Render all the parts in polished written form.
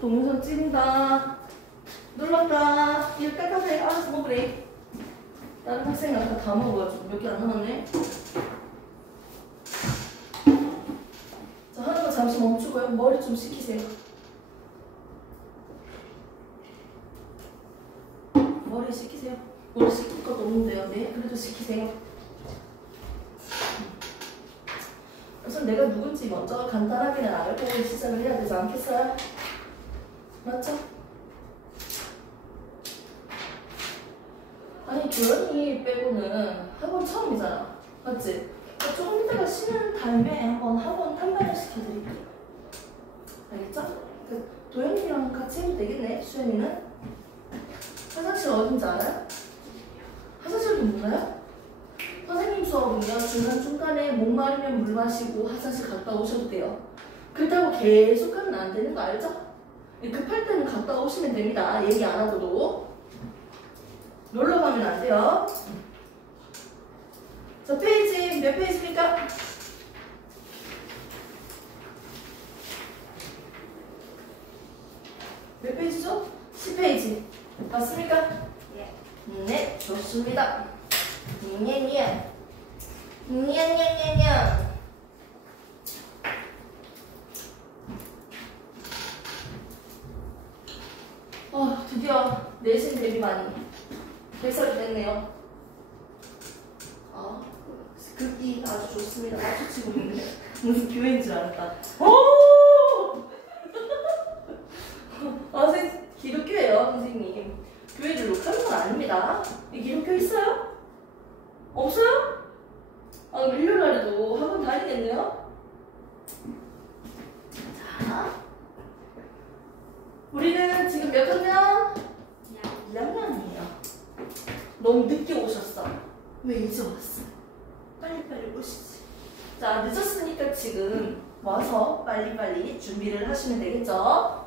동영상 찍는다. 눌렀다. 일 깎아내. 알았어, 먹으래. 다른 학생이 아까 다 먹어가지고 몇 개 안 남았네. 자, 하는 거 잠시 멈추고요. 머리 좀 식히세요. 머리 식히세요. 머리 식힐 것도 없는데요. 네, 그래도 식히세요. 우선 내가 누군지 먼저 간단하게는 알고 시작을 해야 되지 않겠어요? 맞죠? 아니, 교연이 빼고는 학원 처음이잖아. 맞지? 조금 이따가 쉬는 타임에 한번 학원 탐방을 시켜드릴게요. 알겠죠? 도현이랑 같이 해도 되겠네, 수연이는. 화장실 어딘지 알아요? 화장실도 몰라요? 선생님 수업은요, 중간중간에 목마르면 물 마시고 화장실 갔다 오셔도 돼요. 그렇다고 계속 가면 안 되는 거 알죠? 급할 때는 갔다 오시면 됩니다. 얘기 안 하고도. 놀러 가면 안 돼요. 자, 페이지 몇 페이지입니까? 몇 페이지죠? 10페이지. 맞습니까? 네, 좋습니다. 냐냐. 냐냐냐냐. 드디어 내신 대비 많이 개설이 됐네요. 극이 아주 좋습니다. 맞춰치고 있는데 무슨 교회인 줄 알았다. 오! 선생님, 기독교예요, 선생님. 교회를 욕하는 건 아닙니다. 기독교 있어요? 없어요? 그럼 일요일날에도 학원 다니겠네요? 자, 우리는 지금 몇 학년? 2학년이에요. 너무 늦게 오셨어. 왜 이제 왔어? 빨리빨리 오시지. 자, 늦었으니까 지금 와서 빨리빨리 준비를 하시면 되겠죠?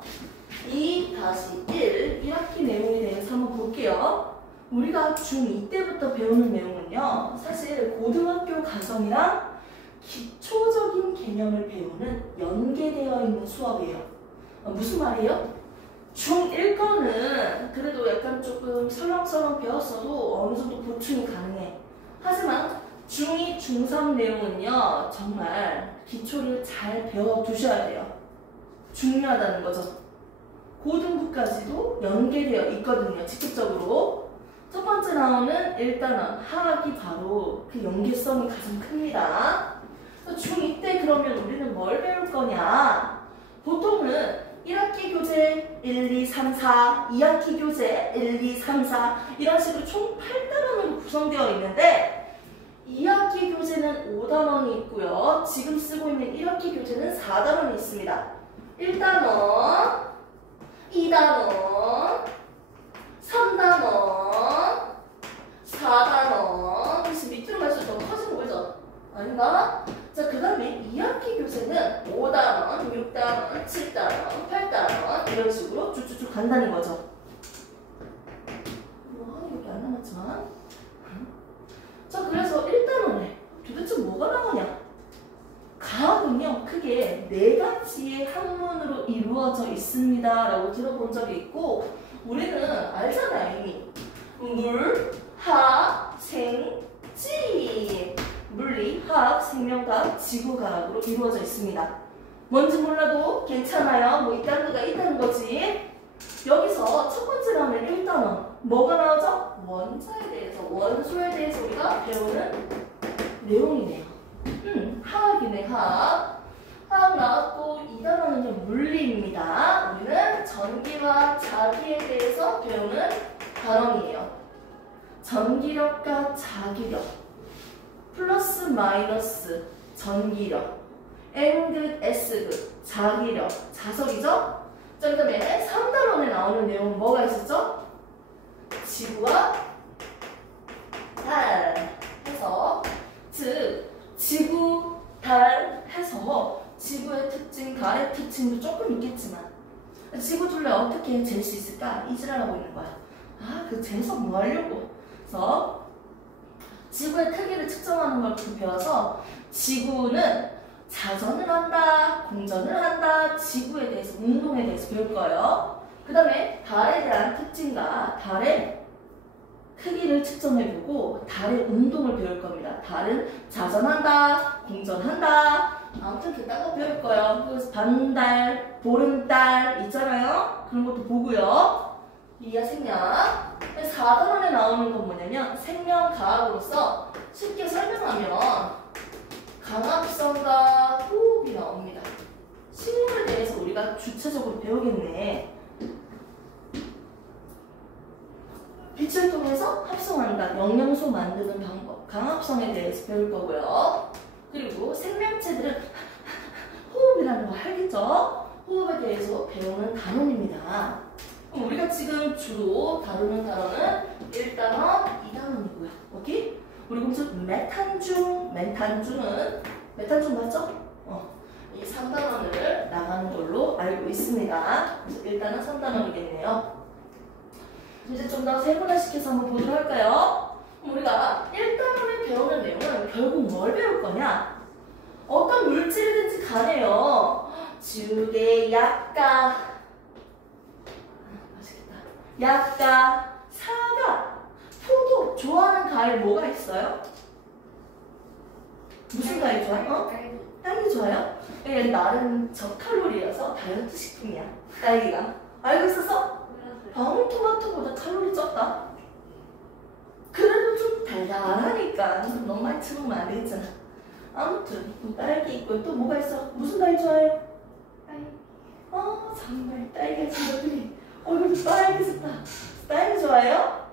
2-1 1학기 내용이 되면서 한번 볼게요. 우리가 중2 때부터 배우는 내용은요, 사실 고등학교 과정이랑 기초적인 개념을 배우는 연계되어 있는 수업이에요. 무슨 말이에요? 중1 거는 그래도 약간 조금 설렁설렁 배웠어도 어느 정도 보충이 가능해. 하지만 중2, 중3 내용은요, 정말 기초를 잘 배워두셔야 돼요. 중요하다는 거죠. 고등부까지도 연계되어 있거든요, 직접적으로. 첫 번째 나오는 1단원, 하학이 바로 그 연계성이 가장 큽니다. 중2 때 그러면 우리는 뭘 배울 거냐? 보통은 1학기 교재 1, 2, 3, 4, 2학기 교재 1, 2, 3, 4 이런 식으로 총 8단원으로 구성되어 있는데 2학기 교재는 5단원이 있고요. 지금 쓰고 있는 1학기 교재는 4단원이 있습니다. 1단원, 2단원, 3단원, 4단원. 혹시 밑으로 갈수록 더 커지는 거죠? 아닌가? 자, 그 다음에 2학기 교재는 5단원, 6단원, 7단원, 8단원 이런 식으로 쭉쭉쭉 간다는 거죠. 한 개밖에 안 남았지만. 자, 그래서 1단원에 도대체 뭐가 나오냐? 가학은요, 크게 4가지의 학문으로 이루어져 있습니다 라고 들어본 적이 있고, 우리는 알잖아요, 이미. 물, 학, 생, 지. 물리, 화학, 생명과학, 지구과학으로 이루어져 있습니다. 뭔지 몰라도 괜찮아요. 뭐 이딴 거 있다는 거지. 여기서 첫 번째 나오는 1단원. 뭐가 나오죠? 원자에 대해서, 원소에 대해서 우리가 배우는 내용이네요. 화학이네, 화학. 화학 나왔고 2단원은요, 물리입니다. 우리는 전기와 자기에 대해서 배우는 단원이에요. 전기력과 자기력. 플러스 마이너스 전기력, N극, S극, 자기력, 자석이죠? 자, 그 다음에 3단원에 나오는 내용은 뭐가 있었죠? 지구와 달 해서, 즉 지구, 달 해서 지구의 특징, 달의 특징도 조금 있겠지만 지구 둘레 어떻게 잴 수 있을까? 이질하고 있는 거야. 그 재서 뭐 하려고? 그래서 지구의 크기를 측정하는 걸 배워서 지구는 자전을 한다, 공전을 한다, 지구에 대해서, 운동에 대해서 배울 거예요. 그 다음에 달에 대한 특징과 달의 크기를 측정해보고 달의 운동을 배울 겁니다. 달은 자전한다, 공전한다, 아무튼 그딴 거 배울 거예요. 그래서 반달, 보름달 있잖아요. 그런 것도 보고요. 이하 생략. 4단원에 나오는 건 뭐냐면 생명과학으로서 쉽게 설명하면 강압성과 호흡이 나옵니다. 식물에 대해서 우리가 주체적으로 배우겠네. 빛을 통해서 합성한다. 영양소 만드는 방법. 강합성에 대해서 배울 거고요. 그리고 생명체들은 호흡이라는 거 알겠죠? 호흡에 대해서 배우는 단원입니다. 그럼 우리가 지금 주로 다루는 단원은 1단원, 2단원이고요. 오케이? 우리 공식 메탄중, 메탄중 맞죠? 이 3단원을 나가는 걸로 알고 있습니다. 그래서 일단은 3단원이겠네요. 이제 좀 더 세분화시켜서 한번 보도록 할까요? 우리가 1단원에 배우는 내용은 결국 뭘 배울 거냐? 어떤 물질이든지 간에요. 지우개, 약가, 맛있겠다. 약가, 사과, 포도, 좋아하는 과일 뭐가 있어요? 무슨 과일 좋아요? 딸기 좋아요? 예, 나름 저칼로리여서 다이어트 식품이야. 딸기가. 알고 있었어? 방울토마토보다 칼로리 적다? 그래도 좀 달달하니까 너무 많이 쳐먹으면 안 되겠잖아. 아무튼 딸기 있고 또 뭐가 있어? 무슨 과일 좋아해요? 정말 딸기가 친구들이 얼굴이 빨개졌다. 딸기 좋아해요?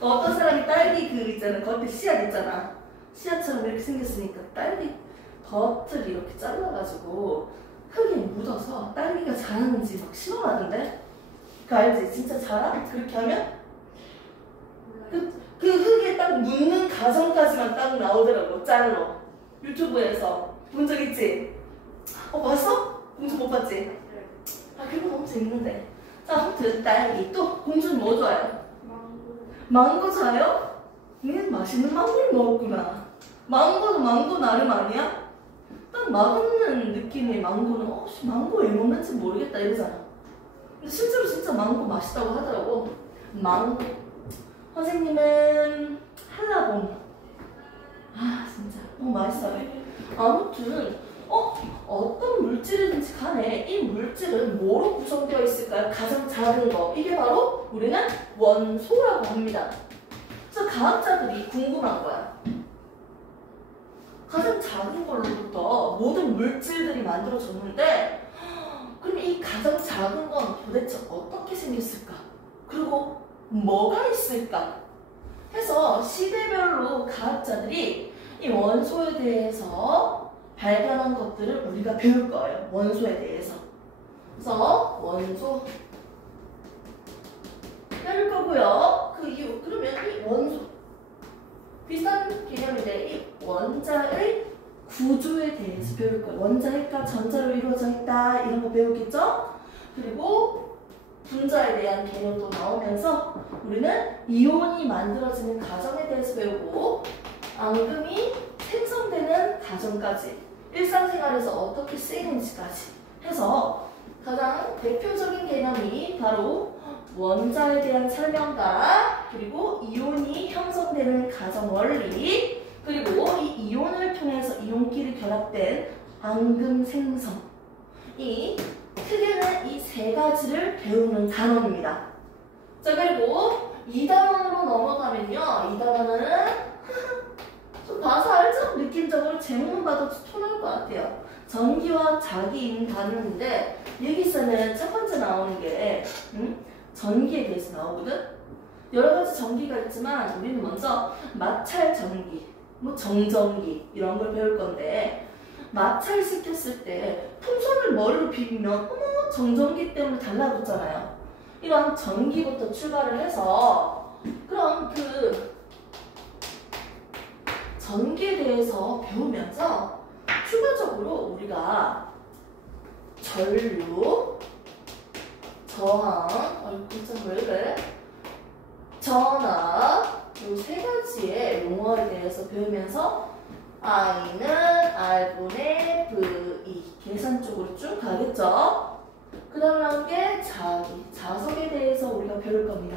어떤 사람이 딸기 그 있잖아, 겉에 씨앗 있잖아. 씨앗처럼 이렇게 생겼으니까 딸기 겉을 이렇게 잘라가지고 흙에 묻어서 딸기가 자라는지 막 실험하던데? 그거 알지? 진짜 자라? 그렇게 하면? 그 흙에 딱 묻는 과정까지만 딱 나오더라고, 짤로. 유튜브에서 본 적 있지? 봤어? 공주 못 봤지? 그거 너무 재밌는데. 자, 아무튼 딸기. 또 공주는 뭐 좋아해요? 망고 좋아해요? 맛있는 망고를 먹었구나. 망고도 망고 나름 아니야? 딱 맛없는 느낌의 망고는 망고 왜 먹는지 모르겠다 이러잖아. 근데 실제로 진짜 망고 맛있다고 하더라고. 망고. 선생님은 한라봉. 진짜 너무 맛있어요. 아무튼 어떤 물질이든지 간에 이 물질은 뭐로 구성되어 있을까요? 가장 작은 거. 이게 바로 우리는 원소라고 합니다. 그래서 과학자들이 궁금한 거야. 가장 작은 걸로부터 모든 물질들이 만들어졌는데 그럼 이 가장 작은 건 도대체 어떻게 생겼을까? 그리고 뭐가 있을까? 해서 시대별로 과학자들이 이 원소에 대해서 발견한 것들을 우리가 배울 거예요. 원소에 대해서. 그래서 원소 배울 거고요. 그 이유, 그러면 이 원소 비슷한 개념인데 이 원자의 구조에 대해서 배울 거예요. 원자핵과 전자로 이루어져 있다 이런 거 배우겠죠? 그리고 분자에 대한 개념도 나오면서 우리는 이온이 만들어지는 과정에 대해서 배우고 앙금이 생성되는 과정까지 일상생활에서 어떻게 쓰이는지까지 해서 가장 대표적인 개념이 바로 원자에 대한 설명과 그리고 이온이 형성되는 과정 원리 그리고 이 이온을 통해서 이온끼리 결합된 앙금 생성 이 크게는 이 세 가지를 배우는 단원입니다. 자 그리고 2단원으로 넘어가면요 2단원은 좀 봐서 알죠? 느낌적으로 제목만 봐도 통할 것 같아요. 전기와 자기인 단원인데 여기서는 첫 번째 나오는 게 전기에 대해서 나오거든? 여러 가지 전기가 있지만 우리는 먼저 마찰 전기, 뭐 정전기 이런 걸 배울 건데 마찰시켰을 때 풍선을 머리로 비비면 정전기 때문에 달라붙잖아요. 이런 전기부터 출발을 해서 그럼 그 전기에 대해서 배우면서 추가적으로 우리가 전류, 저항, 진짜 왜 그래? 전압 이 세 가지의 용어에 대해서 배우면서 i는 r분의 v 계산 쪽으로 쭉 가겠죠? 그 다음에 나온 게 자기, 자석에 대해서 우리가 배울 겁니다.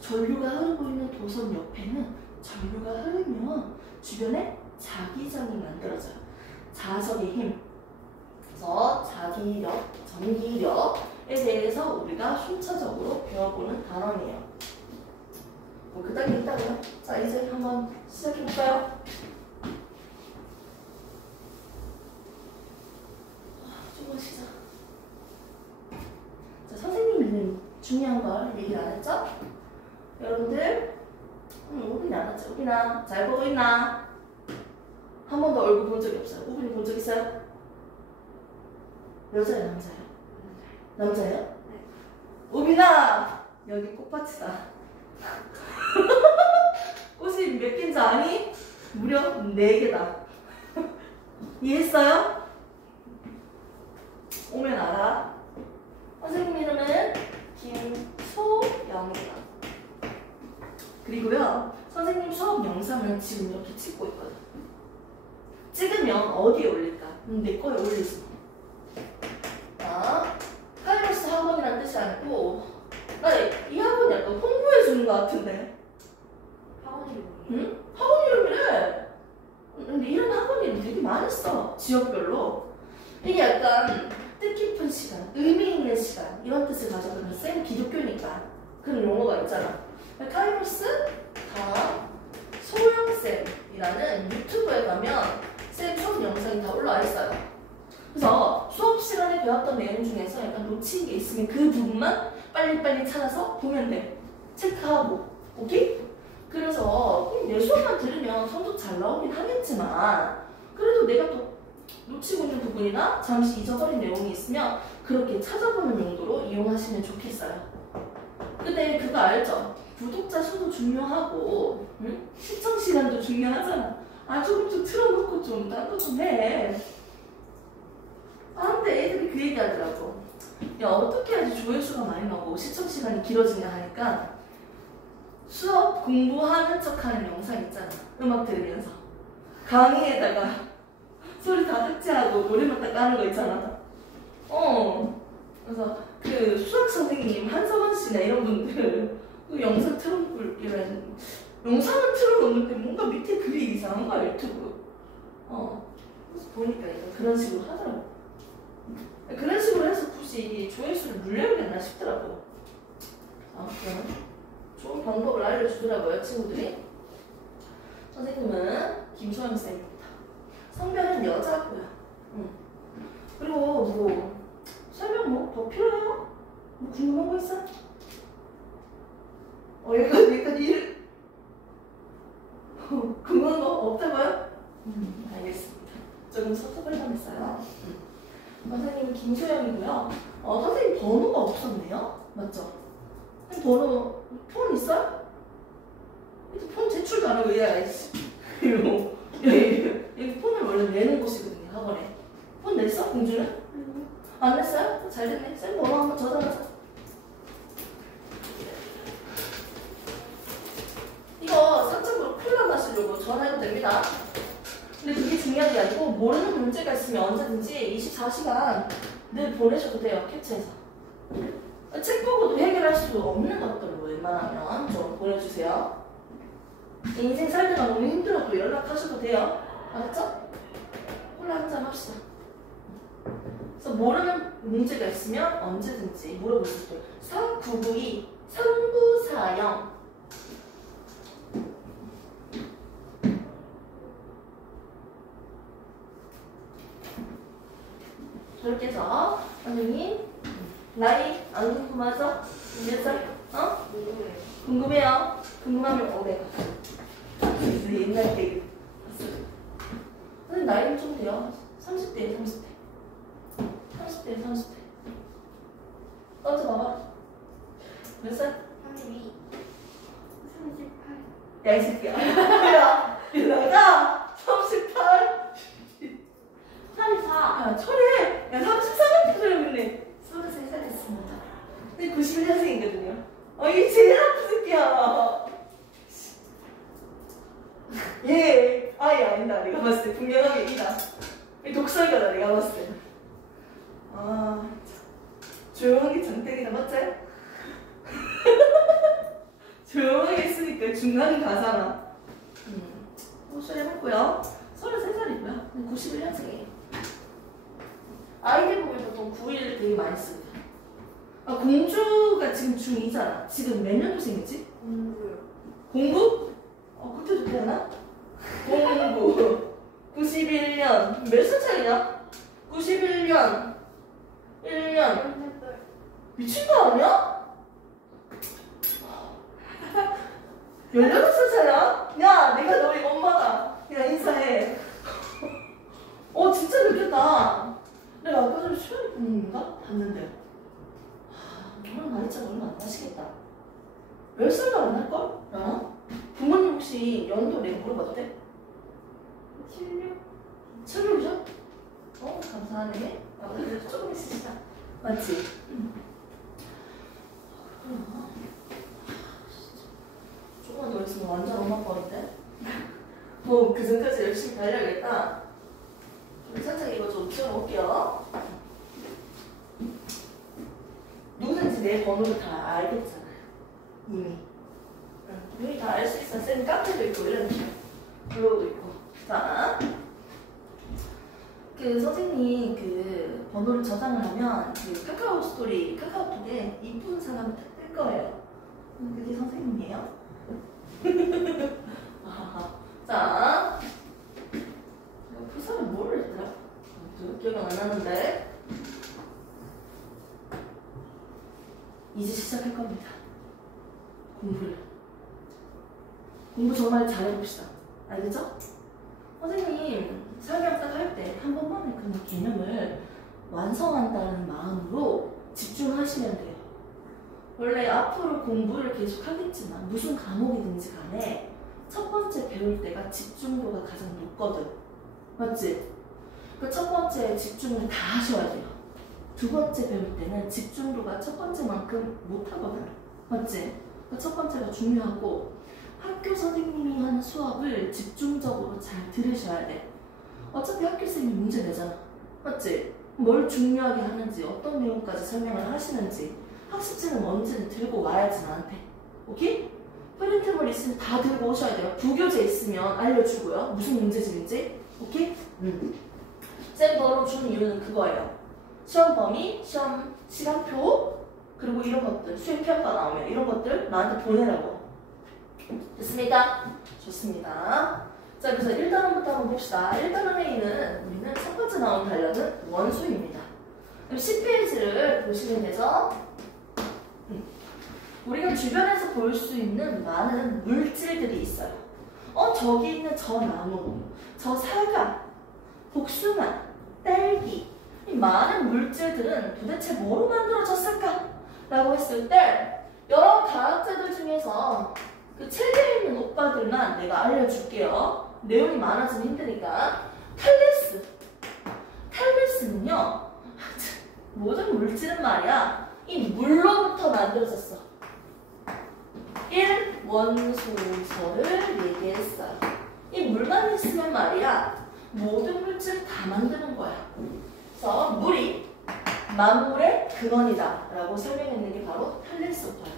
전류가 흐르고 있는 도선 옆에는 전류가 흐르면 주변에 자기장이 만들어져요. 자석의 힘. 그래서 자기력, 전기력에 대해서 우리가 순차적으로 배워보는 단원이에요. 뭐 그 단계 있다고요? 자, 이제 한번 시작해볼까요? 조금 시작. 자, 선생님이 중요한 걸 얘기를 안 했죠? 여러분들, 우빈이 안 왔죠? 우빈아, 잘 보고 있나? 한 번도 얼굴 본 적이 없어요. 우빈이 본 적 있어요? 여자예요, 남자예요? 남자예요? 네. 우빈아! 여기 꽃밭이다. 꽃이 몇 개인지 아니? 무려 4개다. 이해했어요? 오면 알아. 선생님 이름은 김소영이다. 그리고요, 선생님 수업 영상은 지금 이렇게 찍고 있거든. 찍으면 어디에 올릴까? 내 거에 올리지. 자, 카이로스 학원이라는 뜻이 아니고, 나 이 학원 약간 홍보해주는 것 같은데. 학원 이름이? 응? 학원 이름이래. 근데 이런 학원 이름 되게 많았어. 지역별로. 이게 약간 뜻깊은 시간, 의미 있는 시간 이런 뜻을 가져가는 쌤 기독교니까 그런 용어가 있잖아. 카이로스 다 소영쌤이라는 유튜브에 가면 쌤 수업 영상이 다 올라와 있어요. 그래서 수업 시간에 배웠던 내용 중에서 약간 놓친 게 있으면 그 부분만 빨리빨리 찾아서 보면 돼. 체크하고. 오케이? 그래서 내 수업만 들으면 성적 잘 나오긴 하겠지만 그래도 내가 또 놓치고 있는 부분이나 잠시 잊어버린 내용이 있으면 그렇게 찾아보는 용도로 이용하시면 좋겠어요. 근데 그거 알죠? 구독자 수도 중요하고 응? 시청 시간도 중요하잖아. 아 조금 좀 틀어놓고 좀 딴 거 좀 해. 아 근데 애들이 그 얘기 하더라고. 야 어떻게 해야지 조회수가 많이 나오고 시청 시간이 길어지냐 하니까 수업 공부하는 척하는 영상 있잖아. 음악 들으면서 강의에다가 소리 다 삭제하고 노래만 딱 까는 거 있잖아. 그래서 그 수학 선생님 한서원 씨나 이런 분들 그 영상 틀어놓고 이런 영상을 틀어놓는데 뭔가 밑에 글이 이상한 거야 유튜브. 그래서 보니까 그런 식으로 하더라고. 그런 식으로 해서 굳이 조회수를 늘려야겠나 싶더라고. 아무튼 좋은 방법을 알려주더라고요 친구들이. 선생님은 김소영 쌤입니다. 성별은 여자고요. 그리고 뭐 설명 뭐 더 필요해요? 뭐 궁금한 거 있어? 여기까지 궁금한 거 없다고요? 알겠습니다. 조금 서투를 당했어요. 선생님은 김소영이고요. 선생님 번호가 없었네요. 맞죠? 번호 폰 있어요? 폰 제출도 안 하고 얘야이씨. 여기 폰을 원래 내는 곳이거든요, 학원에. 폰 냈어? 공주는? 안 냈어요? 잘 됐네. 쌤 번호 한번 저장하자. 이거 사적으로 풀러 가시려고 전화해도 됩니다. 근데 그게 중요한 게 아니고 모르는 문제가 있으면 언제든지 24시간 늘 보내셔도 돼요, 캡처해서. 책 보고도 해결할 수 없는 것들로 웬만하면 좀 보내주세요. 인생 살다가 너무 힘들어도 연락하셔도 돼요. 알았죠? 콜라 한잔 합시다. 그래서 모르는 문제가 있으면 언제든지 물어보실 때 3992 3940 저렇게 해서 선생님 나이 안 궁금하죠? 몇 살? 궁금해요. 궁금하면 오래 옛날 얘기 선생님 나이는 좀 돼요. 30대 30대 던져봐봐. 몇 살? 32 38 야 이 새끼야 야 나가 38 34 야 철이 야 34년 소리였네. 33살 됐습니다. 근데 91년생이거든요. 이게 제일 나쁜 새끼야. 예. 아예 아니다. 내가 봤을 때 분명하게 이다. 이 독설가다. 내가 봤을 때. 아, 조용하게 장땡이다. 맞지? 조용하게 했으니까 중간은 가잖아. 호수를 해봤고요. 33살이고요. 91년생이에요. 아이들 보면 보통 9일 되게 많이 씁니다. 아, 공주가 지금 중2잖아. 지금 몇 년도생이지? 공부요. 공부? 그때도 되나? 공부. 91년. 몇 살 차이냐? 91년. 1년. 미친 거 아니야? 18살 차이야? 야, 내가 너희 엄마다. 야, 인사해. 진짜 늦겠다. 내가 아까 전에 수연이 부모님인가? 봤는데. 너랑 나이 차가 얼마 안 나시겠다. 10살도 안 날걸? 나나? 부모님 혹시 연도 내가 물어봐도 돼? 76? 76이죠? 감사하네. 그래도 조금 있으시다. 맞지? 조금만 더 있으면 완전 엄마 거인데? 그 전까지 열심히 달려야겠다. 좀 살짝 이거 좀 키워놓을게요. 누구든지 내 번호를 다 알겠잖아요. 이미. 이미 다 알 수 있어. 쌤 카페도 있고 이런 블로그도 있고. 자, 선생님 번호를 저장을 하면 카카오 스토리, 카카오톡에 이쁜 사람이 딱 뜰 거예요. 그게 선생님이에요. 자, 그 사람 뭐를 했더라? 기억이 안 나는데. 이제 시작할 겁니다. 공부 정말 잘해봅시다. 알겠죠? 선생님 설명 딱 할 때 한 번만에 그냥 개념을 완성한다는 마음으로 집중하시면 돼요. 원래 앞으로 공부를 계속 하겠지만 무슨 과목이든지 간에 첫 번째 배울 때가 집중도가 가장 높거든. 맞지? 그 첫 번째 집중을 다 하셔야 돼요. 두 번째 배울 때는 집중도가 첫 번째만큼 못하거든. 맞지? 그 첫 번째가 중요하고 학교 선생님이 하는 수업을 집중적으로 잘 들으셔야 돼. 어차피 학교쌤이 문제 내잖아. 맞지? 뭘 중요하게 하는지, 어떤 내용까지 설명을 하시는지 학습지는 언제든 들고 와야지 나한테. 오케이? 프린트물 있으면 다 들고 오셔야 돼요. 부교재 있으면 알려주고요. 무슨 문제집인지. 오케이? 쌤 번호 준 이유는 그거예요. 시험 범위, 시험 시간표, 그리고 이런 것들, 수행평가 나오면 이런 것들 나한테 보내라고. 됐습니까? 좋습니다. 자, 그래서 1단원부터 한번 봅시다. 1단원에 있는 우리는 첫 번째 나온 단락은 원소입니다. 10페이지를 보시면 되죠? 우리가 주변에서 볼 수 있는 많은 물질들이 있어요. 저기 있는 저 나무, 저 사과, 복숭아, 딸기, 이 많은 물질들은 도대체 뭐로 만들어졌을까? 라고 했을 때 여러 과학자들 중에서 그 책에 있는 오빠들만 내가 알려줄게요. 내용이 많아지면 힘드니까. 탈레스는요, 모든 물질은 말이야, 이 물로부터 만들어졌어. 1원소설을 얘기했어요. 이 물만 있으면 말이야, 모든 물질을 다 만드는 거야. 그래서 물이 만물의 근원이다 라고 설명했는 게 바로 탈레스 오빠야.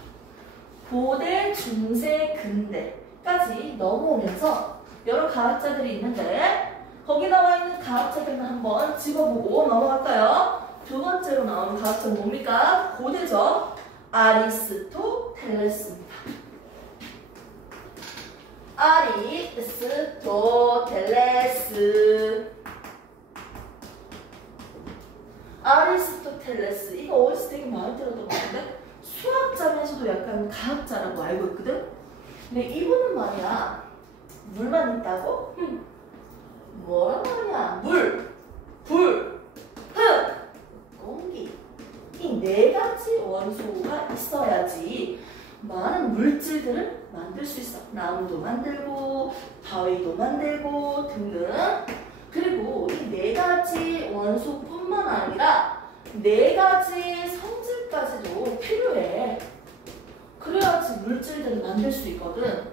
고대, 중세, 근대까지 넘어오면서 여러 과학자들이 있는데 거기 나와 있는 과학자들만 한번 집어보고 넘어갈까요? 두 번째로 나오는 과학자는 뭡니까? 고대죠. 아리스토텔레스입니다. 아리스토텔레스. 이거 어디서 되게 많이 들었던 것 같은데? 수학자면서도 약간 과학자라고 알고 있거든? 근데 이분은 말이야, 물만 있다고? 뭐란 말이야? 물, 불, 흙, 공기. 이 네 가지 원소가 있어야지 많은 물질들을 만들 수 있어. 나무도 만들고, 바위도 만들고 등등. 그리고 이 네 가지 원소뿐만 아니라 네 가지 성질까지도 필요해. 그래야지 물질들을 만들 수 있거든.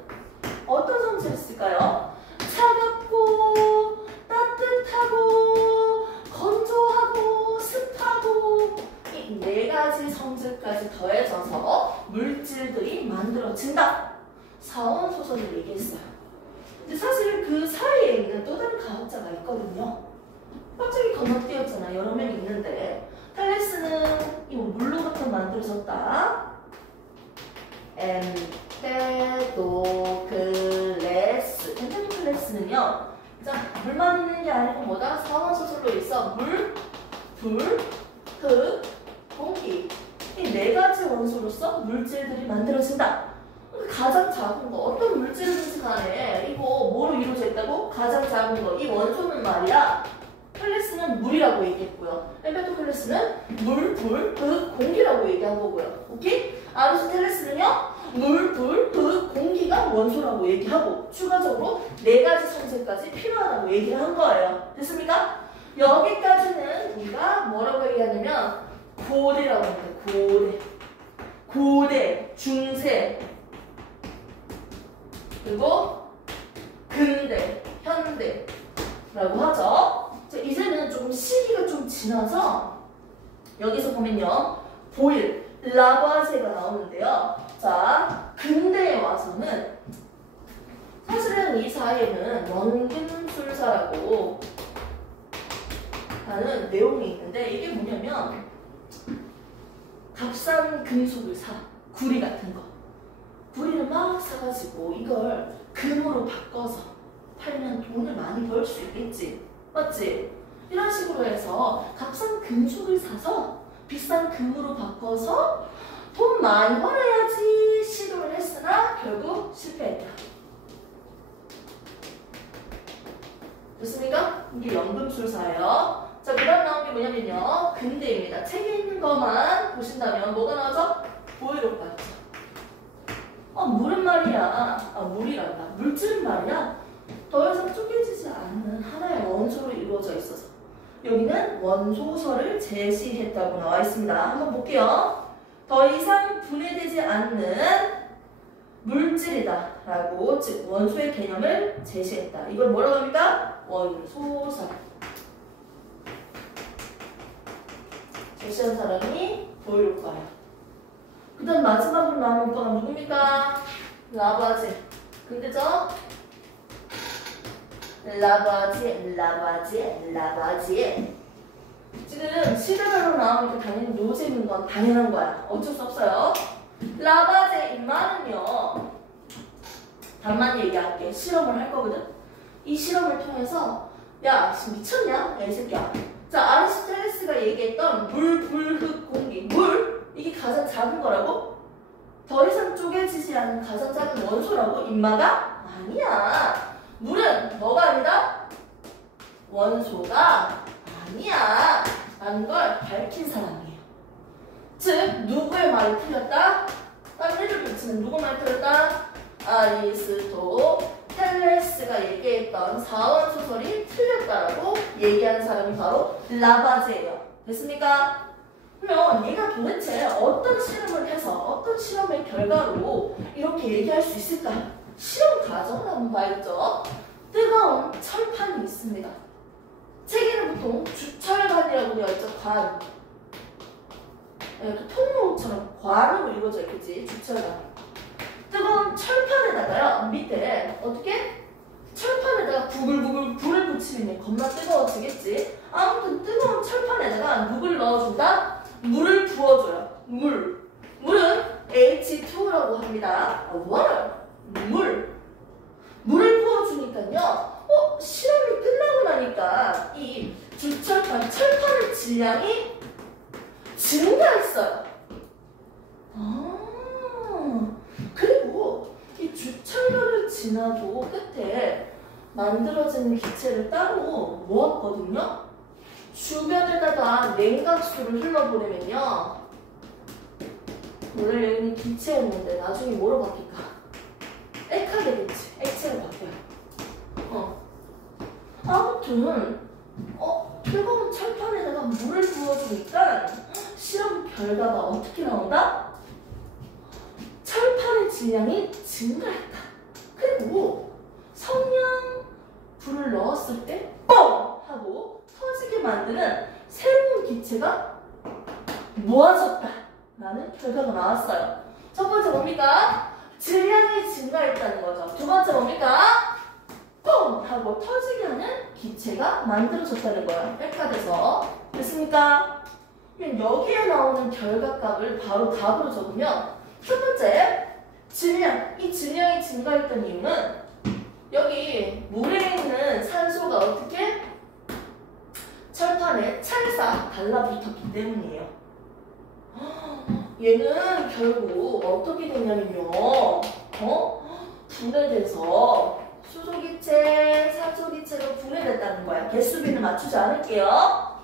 어떤 성질이 있을까요? 차갑고 네 가지 성질까지 더해져서 물질들이 만들어진다. 사원 소설을 얘기했어요. 근데 사실 그 사이에 있는 또 다른 가학자가 있거든요. 갑자기 건너뛰었잖아. 여러 명 있는데 텔레스는 이 물로부터 만들어졌다. 엠페도클레스. 엠페도클레스는요. 자, 물만 있는 게 아니고 뭐다? 사원 소설로 있어. 물, 불, 흙, 공기. 이 네 가지 원소로서 물질들이 만들어진다. 가장 작은 거 어떤 물질이든지 간에 이거 뭐로 이루어져 있다고? 가장 작은 거. 이 원소는 말이야. 클래스는 물이라고 얘기했고요. 엠페도클레스는 물, 불, 흙, 공기라고 얘기한 거고요. 오케이? 아리스토텔레스는요. 물, 불, 흙, 공기가 원소라고 얘기하고 추가적으로 네 가지 성질까지 필요하다고 얘기를 한 거예요. 됐습니까? 여기까지는 우리가 뭐라고 얘기하냐면 고대라고 합니다. 고대. 고대, 중세, 그리고 근대, 현대라고 하죠. 자, 이제는 조금 시기가 좀 지나서 여기서 보면요. 보일, 라바제가 나오는데요. 자, 근대에 와서는 사실은 이 사이에는 원근술사라고 하는 내용이 있는데 이게 뭐냐면 값싼 금속을 사, 구리 같은 거. 구리를 막 사가지고 이걸 금으로 바꿔서 팔면 돈을 많이 벌 수 있겠지. 맞지? 이런 식으로 해서 값싼 금속을 사서 비싼 금으로 바꿔서 돈 많이 벌어야지 시도를 했으나 결국 실패했다. 좋습니까? 이게 연금술사예요. 자, 그 다음 나온 게 뭐냐면요. 근대입니다. 책에 있는 것만 보신다면 뭐가 나오죠? 보이로 빠지죠. 물은 말이야. 물이란다. 물질은 말이야. 더 이상 쪼개지지 않는 하나의 원소로 이루어져 있어서 여기는 원소설을 제시했다고 나와 있습니다. 한번 볼게요. 더 이상 분해되지 않는 물질이다 라고 즉 원소의 개념을 제시했다. 이걸 뭐라고 합니까? 원소설. 제시한 사람이 보이로과예요. 그 다음 마지막으로 나오는 오빠가 누굽니까? 라바제. 근데죠? 라바제. 지금 시대별로 나오니까 당연히 노잼인 건 당연한 거야. 어쩔 수 없어요. 라바제 인마는요. 답만 얘기할게. 실험을 할 거거든. 이 실험을 통해서 야, 미쳤냐? 야, 이 새끼야. 자, 아리스토텔레스가 얘기했던 물, 불, 흙, 공기. 물, 이게 가장 작은 거라고? 더 이상 쪼개지지 않는 가장 작은 원소라고? 인마가? 아니야. 물은 뭐가 아니다? 원소가 아니야. 라는 걸 밝힌 사람이에요. 즉, 누구의 말이 틀렸다? 다른 일을 붙이면 누구 말이 틀렸다? 아리스토텔레스가 얘기했던 사원소설이 틀렸다라고 얘기하는 사람이 바로 라바제예요. 됐습니까? 그러면 얘가 도대체 어떤 실험을 해서 어떤 실험의 결과로 이렇게 얘기할 수 있을까? 실험 과정을 한번 봐야겠죠. 뜨거운 철판이 있습니다. 책에는 보통 주철관이라고 되어 있죠. 관. 이렇게 통로처럼 관으로 이루어져 있겠지. 주철관. 뜨거운 철판에다가요. 밑에 어떻게? 철판에다가 부글부글 불을 붙이면 겁나 뜨거워지겠지. 아무튼 뜨거운 철판에다가 누굴 넣어준다? 물을 부어줘요. 물은 H2라고 합니다. water. 물을 부어주니까요. 실험이 끝나고 나니까 이 주철판, 철판의 질량이 증가했어요. 그리고 이 주철관을 지나도 끝에 만들어지는 기체를 따로 모았거든요. 주변에다가 냉각수를 흘러보내면요. 원래 여기는 기체였는데 나중에 뭐로 바뀔까? 액화 되겠지. 액체로 바뀌어요. 아무튼 뜨거운 철판에다가 물을 부어주니까 실험 결과가 어떻게 나온다? 철판의 질량이 증가했다. 그리고 성냥 불을 넣었을 때 뻥! 하고 터지게 만드는 새로운 기체가 모아졌다 라는 결과가 나왔어요. 첫 번째 뭡니까? 질량이 증가했다는 거죠. 두 번째 뭡니까? 뻥! 하고 터지게 하는 기체가 만들어졌다는 거예요. 백화돼서. 됐습니까? 그럼 여기에 나오는 결과값을 바로 답으로 적으면 첫 번째, 질량. 이 질량이 증가했던 이유는 여기 물에 있는 산소가 어떻게? 철판에 찰싹 달라붙었기 때문이에요. 얘는 결국 어떻게 되냐면요. 분해돼서 수소기체, 산소기체로 분해됐다는 거야. 개수비는 맞추지 않을게요.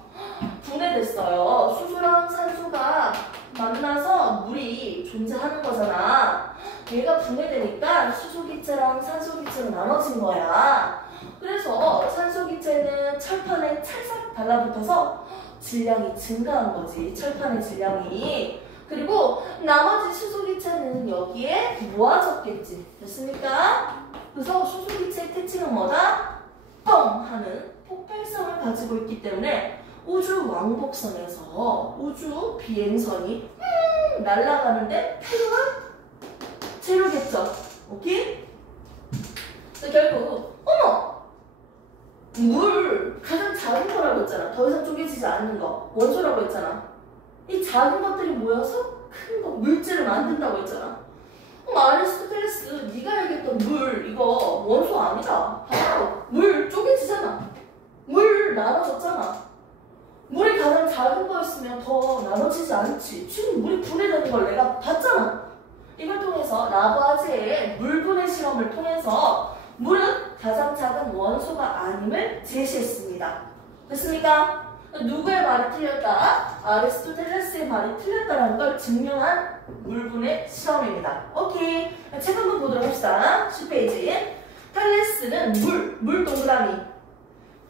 분해됐어요. 수소랑 산소가 만나서 물이 존재하는 거잖아. 얘가 분해되니까 수소기체랑 산소기체로 나눠진 거야. 그래서 산소기체는 철판에 찰싹 달라붙어서 질량이 증가한 거지. 철판의 질량이. 그리고 나머지 수소기체는 여기에 모아졌겠지. 됐습니까? 그래서 수소기체의 특징은 뭐다? 뻥! 하는 폭발성을 가지고 있기 때문에 우주 왕복선에서 우주 비행선이 날아가는데 필요한 재료겠죠. 오케이? 결국 물 가장 작은 거라고 했잖아. 더 이상 쪼개지지 않는 거 원소라고 했잖아. 이 작은 것들이 모여서 큰 거 물질을 만든다고 했잖아. 아리스토텔레스 네가 얘기했던 물 이거 원소 아니다. 물 쪼개지잖아. 물 나눠졌잖아. 물이 가장 작은 거였으면 더 나눠지지 않지. 지금 물이 분해되는 걸 내가 봤잖아. 이걸 통해서 라부아제의 물분해 실험을 통해서 물은 가장 작은 원소가 아님을 제시했습니다. 됐습니까? 누구의 말이 틀렸다? 아리스토텔레스의 말이 틀렸다는 걸 증명한 물분해 실험입니다. 오케이. 책 한번 보도록 합시다. 10페이지. 탈레스는 물 동그라미.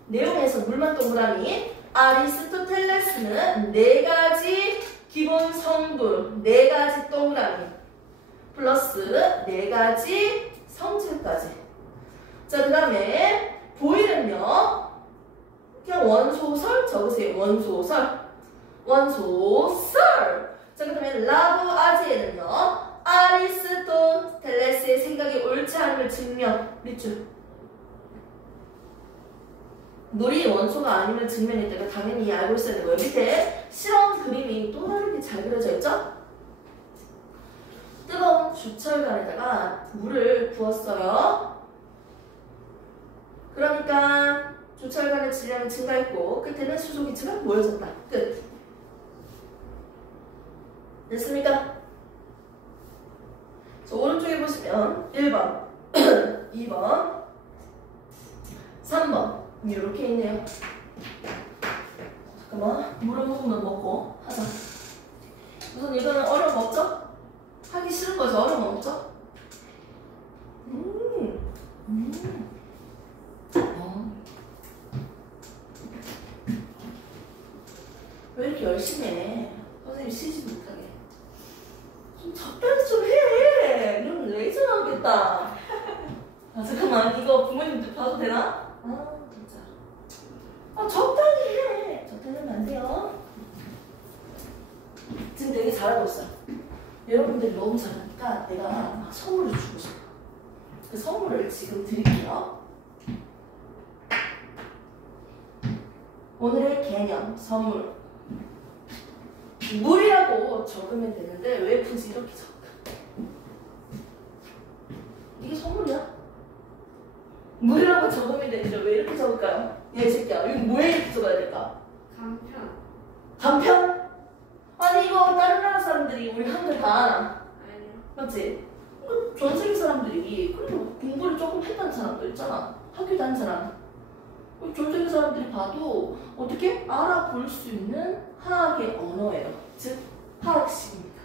내용에서 물만 동그라미. 아리스토텔레스는 4가지 기본 성분, 4가지 동그라미. 플러스 4가지 성질까지. 자, 그 다음에 보이는요. 그냥 원소설 적으세요. 원소설. 자, 그 다음에 라부아제는요. 아리스토텔레스의 생각이 옳지 않음을 증명. 밑줄. 물이 원소가 아니면 증명했다가 당연히 알고 있어야 되고요. 밑에 실험 그림이 또 다르게 잘 그려져 있죠? 뜨거운 주철관에다가 물을 부었어요. 그러니까 주철관의 질량이 증가했고 끝에는 수소기체가 모여졌다. 끝. 됐습니까? 자, 오른쪽에 보시면 1번, 2번, 3번 이렇게 있네요. 잠깐만, 물을 먹으면 먹고 하자. 우선 이거는 어려움 없죠? 하기 싫은 거죠? 어려움 없죠? 왜 이렇게 열심히 해? 선생님 쉬지 못하게. 좀 적당히 좀 해! 이러면 레이저 나오겠다. 아, 잠깐만. 이거 부모님들 봐도 되나? 아, 진짜. 아, 적당히 해! 적당히 하면 안 돼요. 지금 되게 잘하고 있어. 여러분들이 너무 잘하니까 내가 막 선물을 주고 싶어. 그 선물을 지금 드릴게요. 오늘의 개념, 선물. 물이라고 적으면 되는데 왜 굳이 이렇게 적을까? 이게 선물이야? 물이라고 적으면 되는데 왜 이렇게 적을까요? 얘 새끼야, 이거 뭐에 이렇게 적어야 될까? 간편. 간편? 아니 이거 다른 나라 사람들이 우리 한글 다 아나? 아니요. 맞지? 전 세계 사람들이 그래도 공부를 조금 했다는 사람도 있잖아. 학교 다닌 사람. 전 세계 사람들이 봐도 어떻게 알아볼 수 있는 화학의 언어예요. 즉 화학식입니다.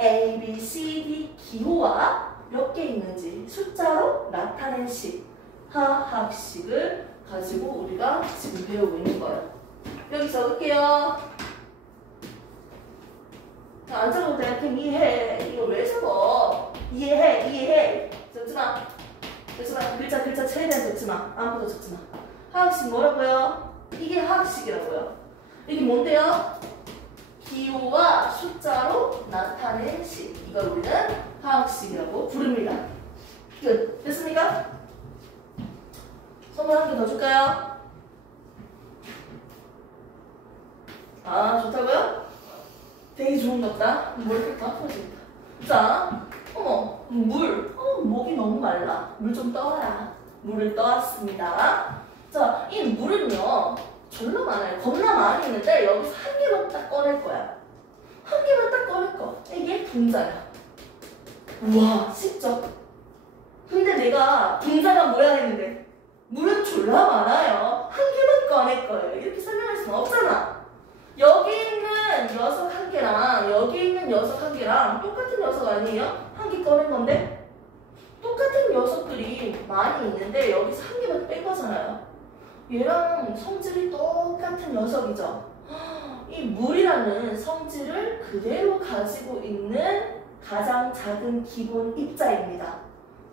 A, B, C, D 기호와 몇 개 있는지 숫자로 나타낸 식, 화학식을 가지고 우리가 지금 배우고 있는 거예요. 여기 적을게요. 안 적어도 돼. 그냥 이해해. 이거 왜 적어? 이해해. 적지마. 글자 최대한 적지마. 아무것도 적지마. 화학식 뭐라고요? 이게 화학식이라고요. 이게 뭔데요? 기호와 숫자로 나타낸 식. 이걸 우리는 화학식이라고 부릅니다. 끝. 됐습니까? 선물 한 개 더 줄까요? 아, 좋다고요? 되게 좋은 것 같다. 머리카락 아파진다. 자, 어머, 물. 목이 너무 말라. 물 좀 떠라. 물을 떠왔습니다. 자, 이 물은요, 졸라 많아요. 겁나 많이 있는데, 여기서 한 개만 딱 꺼낼 거야. 한 개만 딱 꺼낼 거. 이게 분자야. 우와, 쉽죠? 근데 내가 분자가 뭐야 했는데, 물은 졸라 많아요. 한 개만 꺼낼 거예요. 이렇게 설명할 수는 없잖아. 여기 있는 녀석 한 개랑 여기 있는 녀석 한 개랑 똑같은 녀석 아니에요? 한 개 꺼낸 건데 똑같은 녀석들이 많이 있는데 여기서 한 개만 뺀 거잖아요. 얘랑 성질이 똑같은 녀석이죠. 이 물이라는 성질을 그대로 가지고 있는 가장 작은 기본 입자입니다.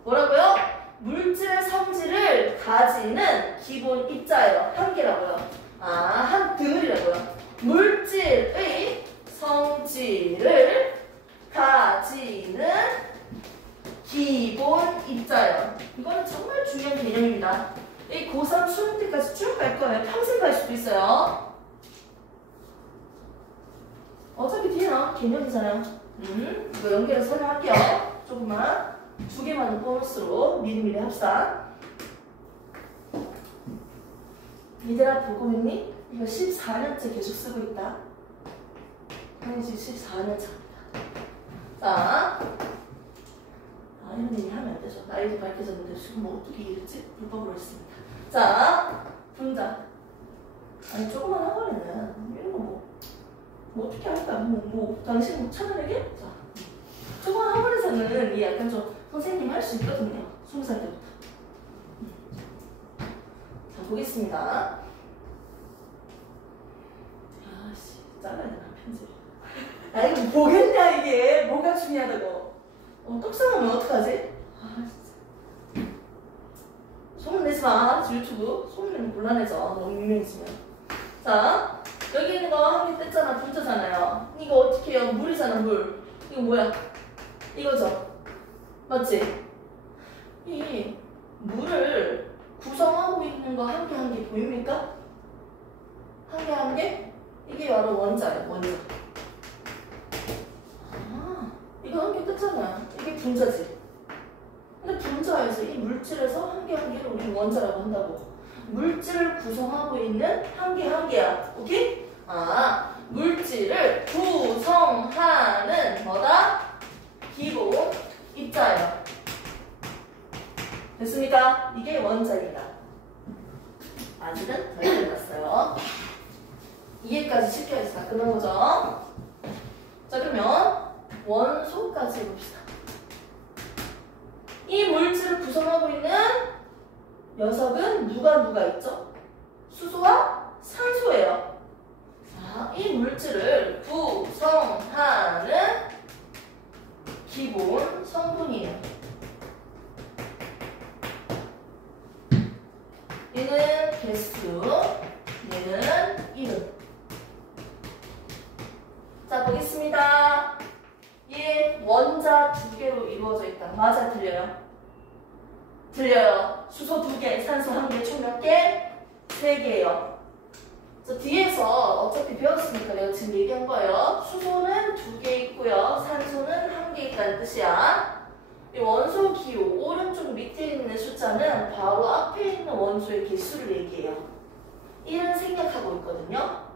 뭐라고요? 물질의 성질을 가지는 기본 입자예요. 한 개라고요. 한 덩어리라고요. 물질의 성질을 가지는 기본 입자예요. 이거는 정말 중요한 개념입니다. 이 고3 수능 때까지 쭉 갈 거예요. 평생 갈 수도 있어요. 어차피 뒤에 나온 개념이잖아요. 이거 연결해서 설명할게요. 조금만. 2개만 보너스로 미리미리 합시다. 얘들아 보고 있니? 이거 14년째 계속 쓰고 있다. 아니지, 14년차입니다. 자, 이런 얘기 하면 안 되죠. 나이도 밝혀졌는데 지금 뭐 어떻게 이랬지? 불법으로 했습니다. 자, 분자. 아니, 조금만 하버리는 이런 거 뭐 어떻게 할까? 당신 못 찾아내게? 자, 조금만 하버리서는 이 약간 좀 선생님 할 수 있거든요. 20살 때부터. 자, 보겠습니다. 아씨, 잘라야 되나, 편집. 이거 뭐겠냐, 이게. 뭐가 중요하다고. 떡상하면 어떡하지? 진짜. 소문내지 마. 유튜브. 소문내면 곤란해져. 너무 유명해지면. 자, 여기 있는 거 한 개 뺐잖아. 분자잖아요. 이거 어떻게 해요? 물이잖아, 물. 이거 뭐야? 이거죠? 맞지? 이 물을 구성하고 있는 거 한 개 한 개 보입니까? 한 개 한 개? 이게 바로 원자예요, 원자. 이거 한 개 뺐잖아. 이게 분자지. 근데 분자에서 이 물질에서 한 개 한 개를 우리 원자라고 한다고. 물질을 구성하고 있는 한 개 한 개야. 오케이? 물질을 구성하는 뭐다? 기본 입자예요. 됐습니까? 이게 원자입니다. 아직은 덜 끝났어요. 이해까지 쉽게 해서 다 끝난 거죠. 자, 그러면 원소까지 해봅시다. 이 물질을 구성하고 있는 녀석은 누가 있죠? 수소와 산소예요. 자, 이 물질을 구성하는 기본 성분이에요. 얘는 개수, 얘는 이름. 자, 보겠습니다. 얘 원자 2개로 이루어져 있다. 맞아, 들려요? 들려요. 수소 2개, 산소 1개, 총 몇 개? 3개예요. 저 뒤에서 어차피 배웠으니까 내가 지금 얘기한 거예요. 수소는 2개 있고요. 산소는 1개 있다는 뜻이야. 이 원소 기호, 오른쪽 밑에 있는 숫자는 바로 앞에 있는 원소의 개수를 얘기해요. 1은 생략하고 있거든요.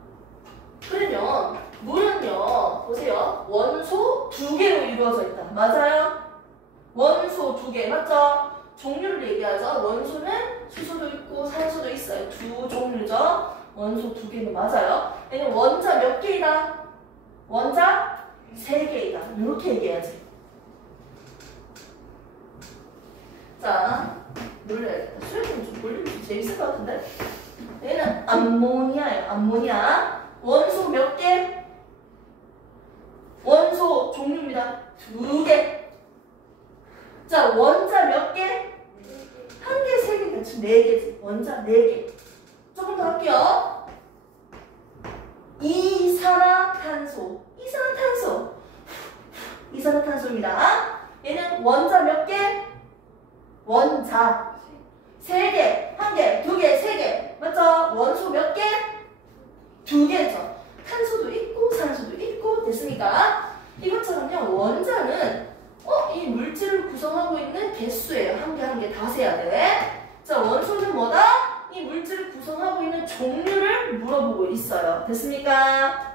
그러면 물은요, 보세요. 원소 2개로 이루어져 있다. 맞아요? 원소 2개, 맞죠? 종류를 얘기하죠. 원소는 수소도 있고 산소도 있어요. 2 종류죠. 원소 2개는 맞아요. 얘는 원자 몇 개이다? 원자 3개이다. 이렇게 얘기해야지. 자, 놀래야겠다. 수영이 좀 몰리면 좀 재밌을 것 같은데? 얘는 암모니아예요. 암모니아. 원소 몇 개? 원소 종류입니다. 2개. 자, 원자 몇 개? 1개, 3개, 같이 4개지. 원자 4개. 조금 더 할게요. 이산화탄 이산화탄소. 이산화탄소. 이산화탄소입니다. 얘는 원자 몇 개? 원자. 3개, 1개, 2개, 3개. 맞죠? 원소 몇 개? 2개죠. 탄소도 있고 산소도 있고 됐습니까? 이것처럼요. 원자는 이 물질을 구성하고 있는 개수예요. 한 개 한 개 다 세야 돼. 자, 원소는 뭐다? 이 물질을 구성하고 있는 종류를 물어보고 있어요. 됐습니까?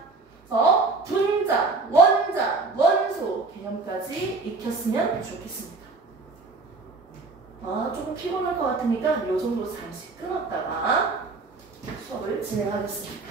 그래서 분자, 원자, 원소 개념까지 익혔으면 좋겠습니다. 조금 피곤할 것 같으니까 이 정도 잠시 끊었다가 수업을 진행하겠습니다.